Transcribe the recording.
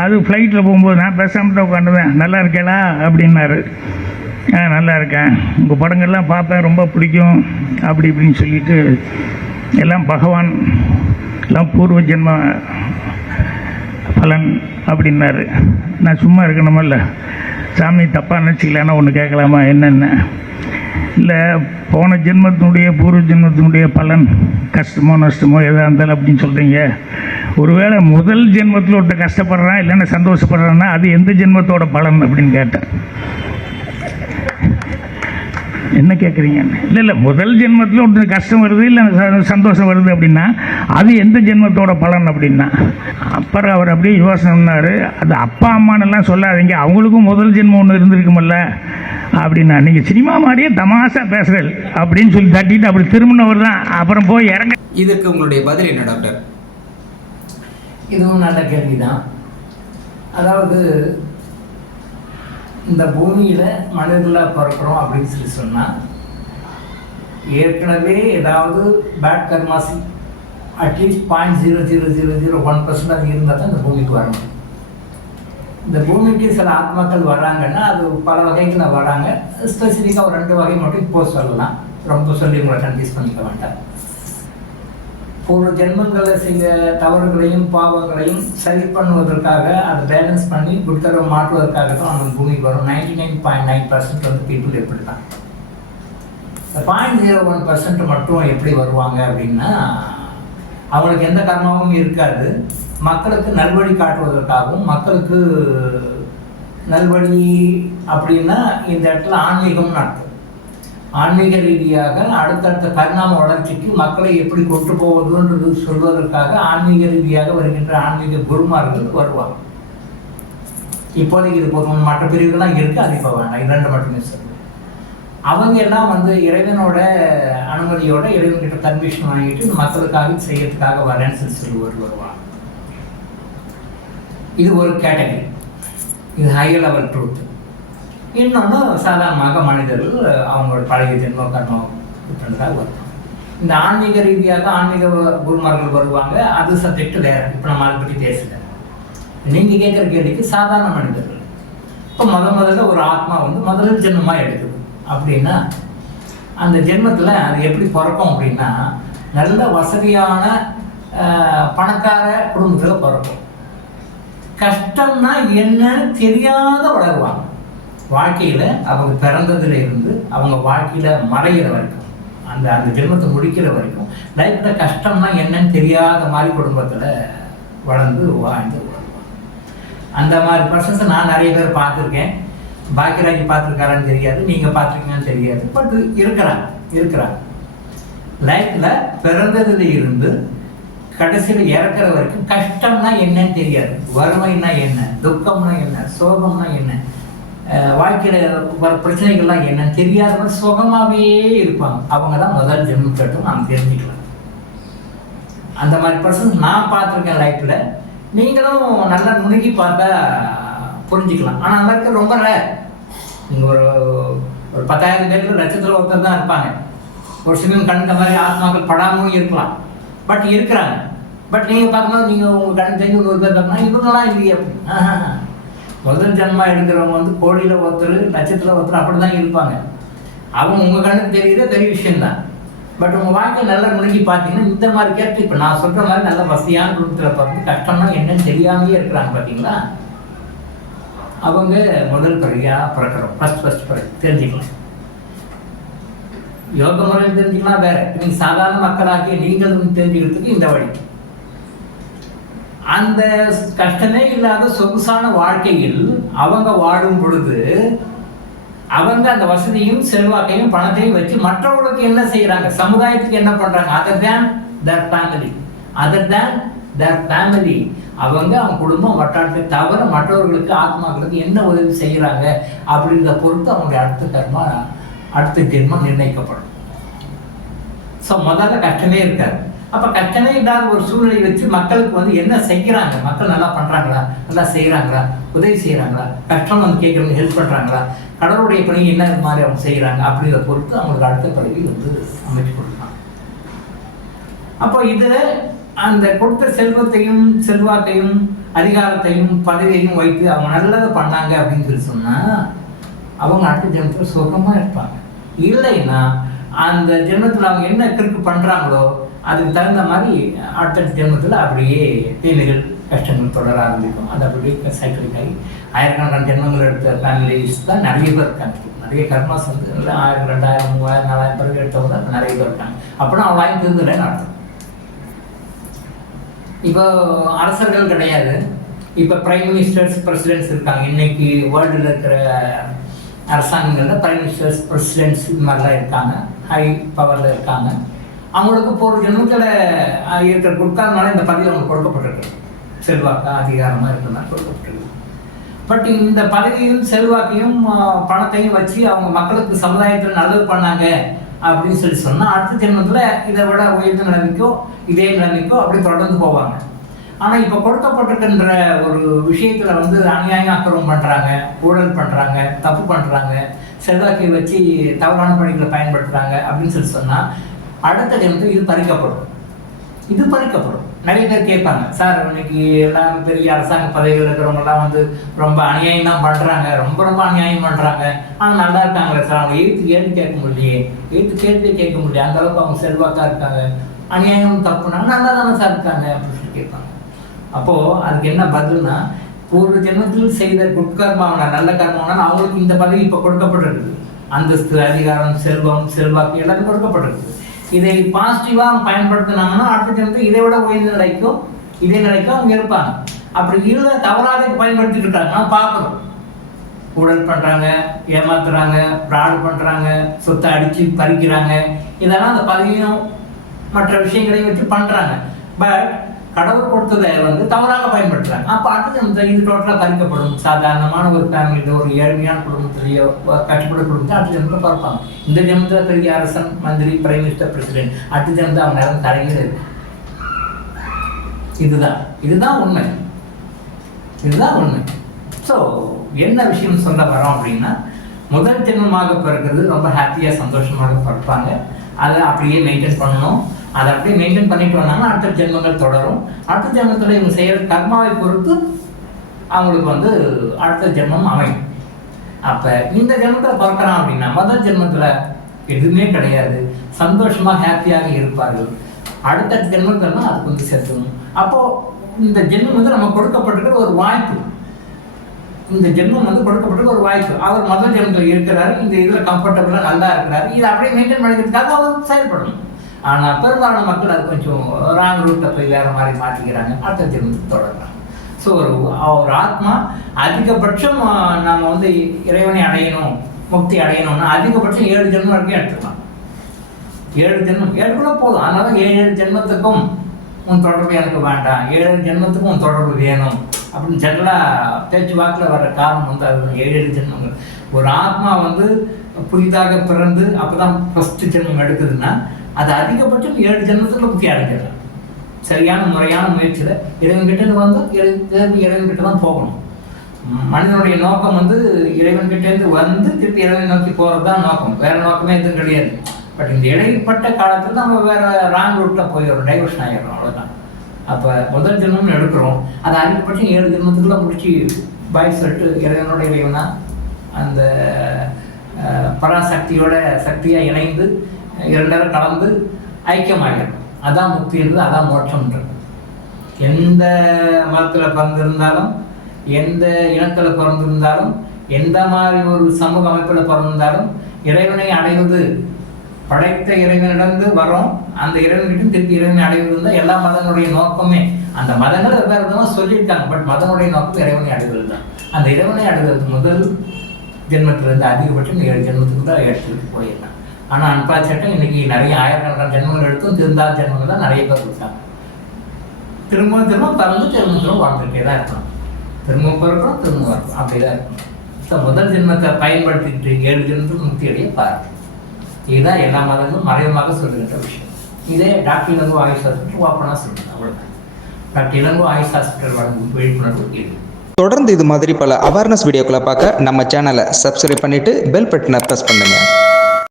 அது ஃப்ளைட்டில் போகும்போது நான் பேசாமல் தான் உட்காந்துவேன். நல்லா இருக்கேளா அப்படின்னாரு. நல்லா இருக்கேன், உங்கள் படங்கள்லாம் பார்ப்பேன், ரொம்ப பிடிக்கும் அப்படி இப்படின்னு சொல்லிட்டு எல்லாம் பகவான் எல்லாம் பூர்வ ஜென்ம பலன் அப்படின்னாரு. நான் சும்மா இருக்கணுமில்ல, சாமி தப்பாக நினச்சிக்கலான்னா ஒன்று கேட்கலாமா என்னென்ன? இல்லை, போன ஜென்மத்தினுடைய பூர்வ ஜென்மத்தினுடைய பலன் கஷ்டமோ நஷ்டமோ எதாக இருந்தாலும் அப்படின்னு சொல்கிறீங்க. ஒருவேளை முதல் ஜென்மத்தில் ஒருத்தர் கஷ்டப்படுறான் இல்லைன்னா சந்தோஷப்படுறான்னா அது எந்த ஜென்மத்தோட பலன் அப்படின்னு கேட்டேன். என்ன கேட்குறீங்க? இல்லை முதல் ஜென்மத்தில் ஒருத்தர் கஷ்டம் வருது இல்லை சந்தோஷம் வருது அப்படின்னா அது எந்த ஜென்மத்தோட பலன் அப்படின்னா, அப்புறம் அவர் அப்படியே யோசனை பண்ணார். அது அப்பா அம்மானெல்லாம் சொல்லாதீங்க, அவங்களுக்கும் முதல் ஜென்மம் ஒன்று இருந்திருக்குமல்ல அப்படின்னா. நீங்கள் சினிமா மாதிரியே தமாஷா பேசுகிறேன் அப்படின்னு சொல்லி தட்டிட்டு அப்படி திரும்பினவர் தான் அப்புறம் போய் இறங்க. இதுக்கு உங்களுடைய பதில் என்ன டாக்டர்? இதுவும் நல்ல கேள்வி தான். அதாவது இந்த பூமியில் மனிதர்களாக பிறக்கிறோம் அப்படின்னு சொல்லி சொன்னால் ஏற்கனவே ஏதாவது பேட் கர்மாசி அட்லீஸ்ட் 0.00001% அது இருந்தால் தான் இந்த பூமிக்கு வரணும். இந்த பூமிக்கு சில ஆத்மாக்கள் வராங்கன்னா அது பல வகைகளில் வராங்க. ஸ்பெசிஃபிக்காக ஒரு 2 வகை மட்டும் இப்போ சொல்லலாம், ரொம்ப சொல்லி உங்களை கன்ஃபியூஸ் பண்ணிக்க வேண்டாம். பூர்வ ஜென்மங்களை செய்த தவறுகளையும் பாவங்களையும் சரி பண்ணுவதற்காக அதை பேலன்ஸ் பண்ணி குட்கரை மாற்றுவதற்காக தான் நம்ம பூமிக்கு வரும். 99.9% வந்து பீப்புள் எப்படி தான். 0.01% மட்டும் எப்படி வருவாங்க அப்படின்னா, அவங்களுக்கு எந்த கர்மாவும் இருக்காது. மக்களுக்கு நல்வழி காட்டுவதற்காகவும், மக்களுக்கு நல்வழி அப்படின்னா இந்த இடத்துல ஆன்மீகம்னு அர்த்தம். ஆன்மீக ரீதியாக அடுத்தடுத்த பரிணாம வளர்ச்சிக்கு மக்களை எப்படி கொண்டு போவதுன்றது சொல்வதற்காக ஆன்மீக ரீதியாக வருகின்ற ஆன்மீக குருமார்கள் வருவாங்க. இப்போதைக்கு இது போதும், மற்ற பிரிவுகள்லாம் இருக்குது, அது இப்போ வேண்டாம், 2 மட்டுமே சொல்லுவேன். அவங்க எல்லாம் வந்து இறைவனோட அனுமதியோட இறைவன்கிட்ட பர்மிஷன் வாங்கிட்டு மக்களுக்காக செய்யறதுக்காக வரேன்னு சொல்லி வருவாங்க. இது ஒரு கேட்டகரி, இது ஹையர் லெவல் ட்ரூத். இன்னொன்று சாதாரணமாக மனிதர்கள் அவங்களோட பழைய ஜென்ம கர்மம் பண்ணுறதுக்காக வருவாங்க. இந்த ஆன்மீக ரீதியாக ஆன்மீக குருமார்கள் வருவாங்க, அது சப்ஜெக்ட் வேறு. இப்போ நம்ம அதை பற்றி பேசல. நீங்கள் கேட்குற கேள்விக்கு சாதாரண மனிதர்கள் இப்போ முதல்ல ஒரு ஆத்மா வந்து முதல் ஜென்மமாக எடுக்குது அப்படின்னா அந்த ஜென்மத்தில் அது எப்படி பிறக்கும் அப்படின்னா, நல்ல வசதியான பணக்கார குடும்பத்தில் பிறக்கும். கஷ்டம்னா என்னன்னு தெரியாத வளருவாங்க. வாழ்க்கையில் அவங்க பிறந்ததுல இருந்து அவங்க வாழ்க்கையில் மறைகிற வரைக்கும், அந்த ஜென்மத்தை முடிக்கிற வரைக்கும் லைஃப்பில் கஷ்டம்னா என்னன்னு தெரியாத மாதிரி குடும்பத்தில் வளர்ந்து வாழ்ந்து வருவாங்க. அந்த மாதிரி பர்சன்ஸை நான் நிறைய பேர் பார்த்துருக்கேன். பாக்கியராஜ் பார்த்துருக்காரான்னு தெரியாது, நீங்கள் பார்த்துருக்கீங்கன்னு தெரியாது, பட் இருக்கிறாங்க. லைஃப்பில் பிறந்ததுல இருந்து கடைசியில் இறக்குற வரைக்கும் கஷ்டம்னா என்னன்னு தெரியாது, வறுமைன்னா என்ன, துக்கம்னா என்ன, சோகம்னா என்ன, வாழ்க்கையில் வர பிரச்சனைகள்லாம் என்னன்னு தெரியாத மாதிரி சுகமாகவே இருப்பாங்க. அவங்க தான் முதல் ஜென்மம் கட்டும் நாம் தெரிஞ்சுக்கலாம். அந்த மாதிரி பர்சன்ஸ் நான் பார்த்துருக்கேன் லைஃப்பில். நீங்களும் நல்லா நுணுகி பார்த்தா புரிஞ்சுக்கலாம். ஆனால் நல்லா இருக்க ரொம்ப ரேர். நீங்கள் ஒரு 10,000 பேருக்கு லட்சத்தில் ஒருத்தர் தான் இருப்பாங்க. ஒரு சிலர் கண்ட மாதிரி ஆத்மாக்கள் படாமலும் இருக்கலாம், பட் இருக்கிறாங்க. பட் நீங்கள் பார்க்கும்போது நீங்கள் உங்கள் கண் தெரிஞ்சு 100 பேர் பார்க்கணும், இவங்களாம் இல்லையே அப்படின்னு. முதல் ஜென்மா எடுக்கிறவங்க வந்து கோடியில் ஒருத்தர் லட்சத்தில் ஒருத்தர் அப்படி தான் இருப்பாங்க. அவங்க உங்கள் கண்ணுக்கு தெரியுது, பெரிய விஷயம்தான். பட் உங்கள் வாழ்க்கை நல்லா நுணுகி பார்த்தீங்கன்னா இந்த மாதிரி கேட்டு இப்போ நான் சொல்கிற மாதிரி நல்ல வசதியான குடும்பத்தில் பார்த்து கஷ்டம்னா என்னன்னு தெரியாமையே இருக்கிறாங்க பார்த்தீங்களா, அவங்க முதல் பிறவியாக பிறக்கிறோம். ஃபர்ஸ்ட் தெரிஞ்சுக்கலாம். யோக முறையில் தெரிஞ்சுக்கலாம் வேற. நீங்கள் சாதாரண மக்களாகிய நீங்களும் தெரிஞ்சுக்கிறதுக்கு இந்த வழி. அந்த கஷ்டமே இல்லாத சொகுசான வாழ்க்கையில் அவங்க வாழும் பொழுது அவங்க அந்த வசதியும் செல்வாக்கையும் பணத்தையும் வச்சு மற்றவர்களுக்கு என்ன செய்யறாங்க, சமுதாயத்துக்கு என்ன பண்றாங்க, அதர் தேன் தேர் ஃபேமிலி. அவங்க குடும்பம் வட்டாரத்தை தவிர மற்றவர்களுக்கு ஆத்மாக்களுக்கு என்ன உதவி செய்யறாங்க அப்படின்றத பொறுத்து அவங்க அடுத்த ஜென்மம் நிர்ணயிக்கப்படும். ஸோ முதல்ல கஷ்டமே இருக்காது. அப்போ கஷ்டமே இல்லாத ஒரு சூழ்நிலை வச்சு மக்களுக்கு வந்து என்ன செய்கிறாங்க, மக்கள் நல்லா பண்ணுறாங்களா, நல்லா செய்கிறாங்களா, உதவி செய்கிறாங்களா, கஷ்டம் வந்து கேட்குறவங்க ஹெல்ப் பண்ணுறாங்களா, கடவுளுடைய பணி என்ன மாதிரி அவங்க செய்கிறாங்க அப்படிங்கிறத பொறுத்து அவங்களுக்கு அடுத்த பதவி வந்து அமைச்சு கொடுக்கலாம். அப்போ இதில் அந்த கொடுத்த செல்வத்தையும் செல்வாக்கையும் அதிகாரத்தையும் பதவியையும் வைத்து அவங்க நல்லதை பண்ணாங்க அப்படின்னு சொல்லி சொன்னால் அவங்க அடுத்த ஜென்மத்தில் சுகமாக இருப்பாங்க. இல்லைன்னா அந்த ஜென்மத்தில் அவங்க என்ன கிறுக்கு பண்ணுறாங்களோ அதுக்கு தகுந்த மாதிரி அடுத்த ஜென்மத்தில் அப்படியே தீமைகள் கஷ்டங்கள் தொடர ஆரம்பிக்கும். அது அப்படியே சைக்கிள் ஆகி ஆயிரக்கணக்கான ஜென்மங்கள் எடுத்த ஃபேமிலிஸ் தான் நிறைய பேர் இருக்காங்க. நிறைய கர்மாஸ் வந்து 1000, 2000, 3000, 4000 பிறகு எடுத்தவங்க தான் நிறைய பேர் இருக்காங்க. அப்படின்னா அவங்க வாங்கி திருந்தலைன்னு அர்த்தம். இப்போ அரசர்கள் கிடையாது, இப்போ பிரைம் மினிஸ்டர்ஸ், பிரசிடென்ட்ஸ் இருக்காங்க. இன்னைக்கு வேர்ல்டில் இருக்கிற அரசாங்கங்களில் பிரைம் மினிஸ்டர்ஸ், பிரசிடென்ட்ஸ் இது மாதிரிலாம் இருக்காங்க, ஹை பவரில் இருக்காங்க. அவங்களுக்கு ஒரு ஜென்மத்தில் இருக்கிற குட்காரனால இந்த பதவி அவங்களுக்கு கொடுக்கப்பட்டிருக்கு. செல்வாக்கா அதிகாரமாக இருக்கிறதுனால கொடுக்கப்பட்டிருக்கு. பட் இந்த பதவியும் செல்வாக்கையும் பணத்தையும் வச்சு அவங்க மக்களுக்கு சமுதாயத்தில் நல்லது பண்ணாங்க அப்படின்னு சொல்லி சொன்னால் அடுத்த ஜென்மத்தில் இதை விட உயர்ந்த நிலைமைக்கோ இதே நிலைமைக்கோ அப்படி தொடர்ந்து போவாங்க. ஆனால் இப்போ கொடுக்கப்பட்டிருக்கின்ற ஒரு விஷயத்தில் வந்து அநியாயம் அக்கிரமம் பண்ணுறாங்க, ஊழல் பண்ணுறாங்க, தப்பு பண்ணுறாங்க, செல்வாக்கை வச்சு தவறான பணிகளை பயன்படுத்துகிறாங்க அப்படின்னு சொல்லி சொன்னால் அடுத்த ஜென்மத்தில் இது பறிக்கப்படும். இது பறிக்கப்படும். நிறைய பேர் கேட்பாங்க, சார் இன்னைக்கு எல்லாம் பெரிய அரசாங்க பதவிகள் இருக்கிறவங்கலாம் வந்து ரொம்ப அநியாயம் தான் பண்ணுறாங்க, ரொம்ப அநியாயம் பண்ணுறாங்க, ஆனால் நல்லா இருக்காங்களே சார், அவங்க எழுத்து கேள்வி கேட்க முடியலையே, எழுத்து கேள்வியே கேட்க முடியல, அந்த அளவுக்கு அவங்க செல்வாக்காக இருக்காங்க, அநியாயம் தப்புனாங்க, நல்லா தானே சார் இருக்காங்க அப்படின்னு சொல்லி கேட்பாங்க. அப்போது அதுக்கு என்ன பதில்னா, பூர்வ ஜென்மத்தில் செய்த குட்கர்மாவனா நல்ல கர்மாவனா அவங்களுக்கு இந்த பதவி இப்போ கொடுக்கப்பட்டிருக்கு. அந்தஸ்து, அதிகாரம், செல்வம், செல்வாக்கு எல்லாமே கொடுக்கப்பட்டிருக்கு. இதை பாசிட்டிவாக பயன்படுத்தினாங்கன்னா அடுத்த ஜென்மத்தில் இதை விட உயர்ந்த நிலைக்கும் இதே நிலைக்கும் அவங்க இருப்பாங்க. அப்படி இல்லை தவறாக பயன்படுத்திட்டு இருக்காங்கன்னா பார்க்குறோம். ஊழல் பண்ணுறாங்க, ஏமாத்துறாங்க, ஃப்ராடு பண்ணுறாங்க, சொத்தை அடித்து பறிக்கிறாங்க, இதெல்லாம் அந்த பதவியும் மற்ற விஷயங்களையும் வச்சு பண்ணுறாங்க. பட் கடவுள் கொடுத்ததை வந்து தவறாக பயன்படுத்துகிறாங்க. அப்போ அடுத்த ஜென்மத்தில் இது டோட்டலாக பறிக்கப்படும். சாதாரணமான ஒரு ஃபேமிலியில், ஒரு ஏழ்மையான குடும்பத்திலேயோ கஷ்டப்பட்ட குடும்பத்தில் அடுத்த ஜென்மத்தில் பார்ப்பாங்க. இந்த ஜென்மத்தில் பெரிய அரசன், மந்திரி, பிரைம் மினிஸ்டர், பிரசிடென்ட், அடுத்த ஜென்மத்தில் அவங்க நேரம் தலையில் இருக்கு. இதுதான் உண்மை. ஸோ என்ன விஷயம் சொல்ல வரோம் அப்படின்னா, முதல் ஜென்மமாக பிறகுறது ரொம்ப ஹாப்பியாக சந்தோஷமாக பிறப்பாங்க. அதை அப்படியே மெயின்டைன் பண்ணணும். அதை அப்படியே மெயின்டைன் பண்ணிட்டு வந்தாங்கன்னா அடுத்த ஜென்மங்கள் தொடரும். அடுத்த ஜென்மத்தில் இவங்க செய்கிற கர்மாவை பொறுத்து அவங்களுக்கு வந்து அடுத்த ஜென்மம் அமையும். அப்போ இந்த ஜென்மத்தில் பிறக்கிறான் அப்படின்னா முதல் ஜென்மத்தில் எதுவுமே கிடையாது, சந்தோஷமாக ஹாப்பியாக இருப்பார்கள். அடுத்த ஜென்மத்தில் தான் அதுக்கு வந்து சேர்த்துணும். அப்போது இந்த ஜென்மம் வந்து நம்ம கொடுக்கப்பட்டிருக்கிற ஒரு வாய்ப்பு. அவர் முதல் ஜென்மத்தில் இருக்கிறாரு, இந்த இதில் கம்ஃபர்டபுளாக நல்லா இருக்கிறாரு, இதை அப்படியே மெயின்டைன் பண்ணிக்கிறதுக்காக அவர் செயல்படணும். ஆனால் பெரும்பாலான மக்கள் அது கொஞ்சம் ராங் ரூட்டில் போய் வேறு மாதிரி மாற்றிக்கிறாங்க, அடுத்த ஜென்மத்துக்கு தொடர்றாங்க. ஸோ ஒரு ஆத்மா அதிகபட்சம் நம்ம வந்து இறைவனை அடையணும், முக்தி அடையணும்னா அதிகபட்சம் 7 ஜென்மம் வரைக்கும் எடுத்துக்கலாம். 7 ஜென்மம் எடுக்கணும் போதும். அதனால 7 ஜென்மத்துக்கும் உன் தொடர்பு எனக்கு வேண்டாம், 7 ஜென்மத்துக்கும் உன் தொடர்பு வேணும் அப்படின்னு ஜெனரலாக பேச்சு வாக்கில் வர்ற காரணம் வந்து அது 7 ஜென்மங்கள். ஒரு ஆத்மா வந்து புதிதாக பிறந்து அப்போ தான் ஃபஸ்ட்டு ஜென்மம் எடுக்குதுன்னா அது அதிகபட்சம் 7 ஜென்மத்துக்குள்ள முக்தி அடைஞ்சிடலாம். சரியான முறையான முயற்சியில் இறைவன்கிட்ட வந்து இறைவன்கிட்ட தான் போகணும். மனிதனுடைய நோக்கம் வந்து இறைவன்கிட்டேருந்து வந்து திருப்பி இறைவனை நோக்கி போகிறது தான் நோக்கம், வேற நோக்கமே எதுவும் கிடையாது. பட் இந்த இடைப்பட்ட காலத்தில் நம்ம வேற ராங் ரூட்டில் போய் ஒரு டைவர்ஷன் ஆகிடுறோம், அவ்வளோதான். அப்போ முதல் ஜென்மம் எடுக்கிறோம், அது அதிகபட்சம் 7 ஜென்மத்துக்குள்ள முடிச்சு பாய் சொல்லிட்டு இறைவனா அந்த பராசக்தியோட சக்தியாக இணைந்து 2 கலந்து ஐக்கியமாகிடும். அதான் முக்தின்றது, அதான் மோட்சம்ன்றது. எந்த மதத்தில் பிறந்திருந்தாலும், எந்த இனத்தில் பிறந்திருந்தாலும், எந்த மாதிரி ஒரு சமூக அமைப்பில் பிறந்திருந்தாலும் இறைவனை அடைவது, படைத்த இறைவனிடந்து வரோம், அந்த இறைவன்கிட்ட திருப்பி இறைவனை அடைவது தான் எல்லா மதங்களுடைய நோக்கமே. அந்த மதங்கள் வெவ்வேறு விதமாக சொல்லியிருக்காங்க, பட் மதனுடைய நோக்கம் இறைவனை அடைவது தான். அந்த இறைவனை அடைவதற்கு முதல் ஜென்மத்திலிருந்து அதிகபட்சம் 7 ஜென்மத்துக்கு தான் எடுத்துக்கிட்டு போயிடலாம். ஆனால் அன்பார்ச்சுனேட்டாக இன்னைக்கு நிறைய ஆயிரக்கணக்கான ஜென்மங்கள் எடுத்தும் திருந்தாத ஜென்மங்கள் தான் நிறைய பேர் இருக்காங்க. திரும்ப பறந்து திரும்ப வாழ்ந்துகிட்டே தான் இருக்கணும். திரும்ப பிறக்கணும், திரும்ப வரணும், அப்படிதான் இருக்கணும். ஸோ முதல் ஜென்மத்தை பயன்படுத்திக்கிட்டு 7 ஜென்மத்துக்கு முக்தி அடைய பாருங்க. இதுதான் எல்லா மதங்களும் மறைமுகமாக சொல்லுகின்ற விஷயம். இதே டாக்டர் இளங்கோ ஆயுஷ் ஹாஸ்பிட்டல் ஓப்பனாக சொல்லுங்க, அவ்வளோதான். டாக்டர் இளங்கோ ஆயுஷ் ஹாஸ்பிட்டல் வழங்கும் விழிப்புணர்வு இது. தொடர்ந்து இது மாதிரி பல அவேர்னஸ் வீடியோக்களை பார்க்க நம்ம சேனலை சப்ஸ்கிரைப் பண்ணிட்டு பெல் பட்டனை ப்ரெஸ் பண்ணுங்க.